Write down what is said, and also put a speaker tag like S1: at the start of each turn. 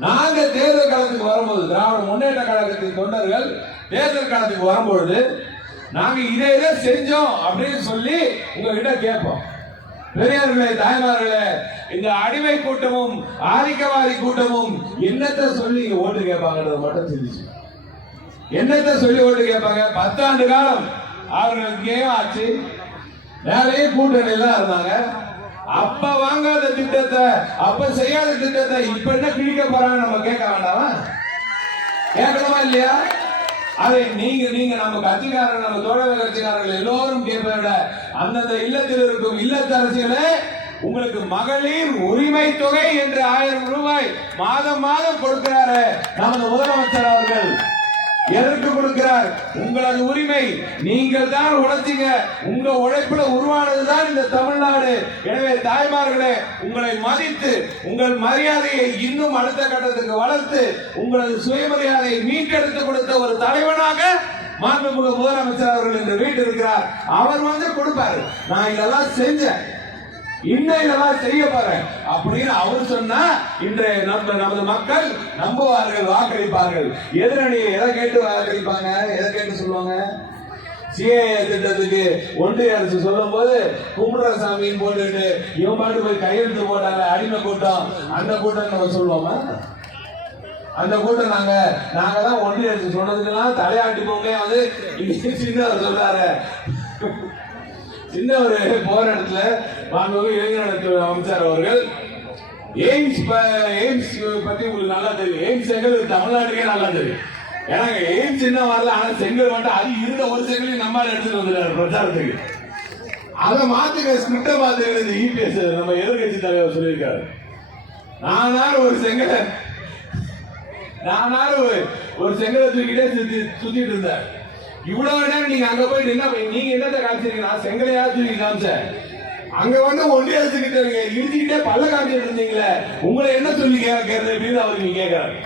S1: நாங்க தேர்தல் காலத்துக்கு வரும்போது திராவிட முன்னேற்ற கழகத்தின் தொண்டர்கள் தேர்தல் காலத்துக்கு வரும்பொழுது நாங்க இதே இதே செஞ்சோம் அப்படின்னு சொல்லி உங்ககிட்ட கேட்போம். பெரியார்களே தாய்மார்களே இந்த அடிமை கூட்டமும் ஆதிக்கவாதி கூட்டமும் என்னத்தை சொல்லி ஓட்டு கேட்பாங்கன்றது மட்டும் தெரிஞ்சு என்னத்தை சொல்லி ஓட்டு கேட்பாங்க? பத்தாண்டு காலம் அவர்களுக்கு கேம் ஆச்சு. நிறைய கூட்டணியில இருந்தாங்க. அப்ப வாங்காத திட்டத்தை அப்ப செய்யாத திட்டத்தை இப்ப என்ன கிழிக்க போறாங்க நம்ம கேட்க வேண்டாமா? கேட்கணுமா இல்லையா? அதை நீங்க நீங்க நம்ம கட்சிக்காரர்கள் நம்ம தோழர் கட்சிக்காரர்கள் எல்லோரும் கேட்பதை அந்தந்த இல்லத்தில் இருக்கும் இல்லத்தரசிகளே உங்களுக்கு மகளிர் உரிமை தொகை என்று ஆயிரம் ரூபாய் மாதம் மாதம் கொடுக்கிறாரு நமது முதலமைச்சர் அவர்கள். எதற்கு கொடுக்கிறார்? உங்களது உரிமை. நீங்கள் தான் உழைச்சீங்க உங்க உழைப்புல உருவானது இந்த தமிழ்நாடு. எனவே தாய்மார்களே உங்களை மதித்து உங்கள் மரியாதையை இன்னும் அடுத்த கட்டத்துக்கு வளர்த்து உங்களது சுயமரியாதையை மீட்டெடுத்து கொடுத்த ஒரு தலைவனாக மாண்புமிகு முதலமைச்சர் அவர்கள் இன்று வீட்டு இருக்கிறார் அவர் வந்து கொடுப்பாரு. நான் இதெல்லாம் செஞ்சேன். இன்னும் இதெல்லாம் செய்ய போறேன். அப்படின்னு அவர் சொன்னா இன்றைய நம்ம நமது மக்கள் நம்புவார்கள் வாக்களிப்பார்கள். எதிரணியை எதை கேட்டு வாக்களிப்பாங்க? எதை கேட்டு சொல்லுவாங்க? சிஏ திட்டத்துக்கு ஒன்றிய அரசு சொல்லும் போது கும்பிடுறசாமின்னு போட்டுட்டு இவன் பாட்டு போய் கையெழுத்து போட்டாங்க அடிமை கூட்டம். அந்த கூட்டம் நம்ம சொல்லுவோமா? அந்த கூட்டம் நாங்க நாங்க தான் ஒன்றிய அரசு சொன்னதுக்கெல்லாம் தலையாட்டி போங்க வந்து இங்க சின்னவர் சொல்றாரு. சின்ன ஒரு போற இடத்துல மாண்புமிகு இளைஞர் அமைச்சர் அவர்கள் எய்ம்ஸ் ப- எய்ம்ஸ் பத்தி உங்களுக்கு நல்லா தெரியும். எய்ம்ஸ் எங்களுக்கு தமிழ்நாட்டுக்கே நல்லா தெரியும். ஏன்னா எய்ம்ஸ் சின்ன வரல ஆனா செங்கல் மட்டும் அது இருந்த ஒரு செங்கலையும் நம்மால எடுத்துட்டு வந்துட்டாரு பிரச்சாரத்துக்கு. அதை மாத்துக்க ஸ்கிரிப்ட மாத்துக்கிறது இபிஎஸ் நம்ம எதிர்கட்சி தலைவர் சொல்லியிருக்காரு. நானார் ஒரு செங்கலை நானார் ஒரு ஒரு செங்கலை தூக்கிட்டே சுத்தி சுத்திட்டு இருந்தார். இவ்வளவு நேரம் நீங்க அங்க போய் என்ன நீங்க என்னத்தை காமிச்சிருக்கீங்க? நான் செங்கலையா தூக்கி காமிச்சேன். அங்க வந்து ஒன்றிய எடுத்துக்கிட்டு கிட்ட இடிச்சுக்கிட்டே பல்ல காமிச்சிட்டு இருந்தீங்களே உங்களை என்ன சொல்லி கேட்கறது? அப்படின்னு அவர் நீங்க கேட்கறாரு.